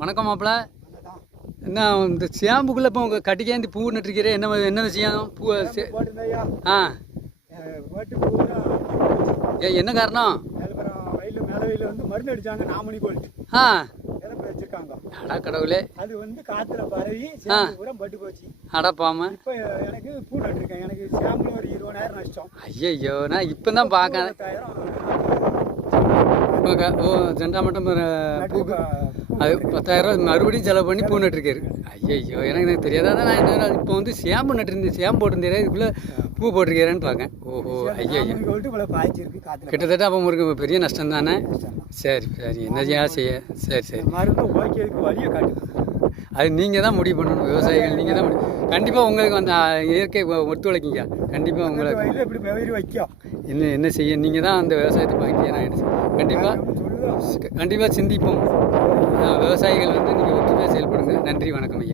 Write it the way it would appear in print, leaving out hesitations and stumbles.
வணக்கம் மாப்பிள்ள. என்ன இந்த சேம்புக்குள்ளே இப்போ உங்கள் கட்டிக்காந்தி பூ நட்டுருக்கிறே, என்ன விஷயம்? பூ ஆ என்ன காரணம்? வயலில் வந்து மருந்து அடிச்சாங்க, நாமணி கோல்ட். ஆ வச்சிருக்காங்க. அடா கடவுளே. அது வந்து காத்துல பரவி பூரா பட்டு போச்சு. அடப்பாம. இப்போ எனக்கு பூ நட்டுருக்கேன். எனக்கு சேம்புல ஒரு 20,000 நஷ்டம். ஐயோ, நான் இப்போ தான் பார்க்கறேன். ஓ சென்றா மட்டும் பூக்கு அது 10,000 மறுபடியும் செலவு பண்ணி பூ நட்டுருக்காரு. ஐயோ, எனக்கு தெரியாதா? நான் என்ன இப்போ வந்து சேம்பு நட்டுருந்தேன், சேம்பு போட்டிருந்தேன், இதுக்குள்ளே பூ போட்டிருக்கிறேன்னு பார்க்கேன். ஓஹோ, ஐயோ, கிட்டத்தட்ட அப்போ உங்களுக்கு பெரிய நஷ்டம் தானே? சரி சரி, என்னையா செய்ய? சரி மருந்து ஓகேக்கு வழியை காட்டுது. அது நீங்கள் தான் முடிவு பண்ணணும். விவசாயிகள் நீங்கள் தான் கண்டிப்பாக உங்களுக்கு அந்த இயற்கை ஒத்துழைக்கிங்க. கண்டிப்பாக உங்களுக்கு இப்படி வைக்கும். என்ன செய்ய? நீங்கள் தான் அந்த விவசாயத்தை பார்க்க. நான் கண்டிப்பாக சிந்திப்போம். விவசாயிகள் வந்து நீங்கள் ஒற்றுமையாக செயல்படுங்க. நன்றி, வணக்கம் ஐயா.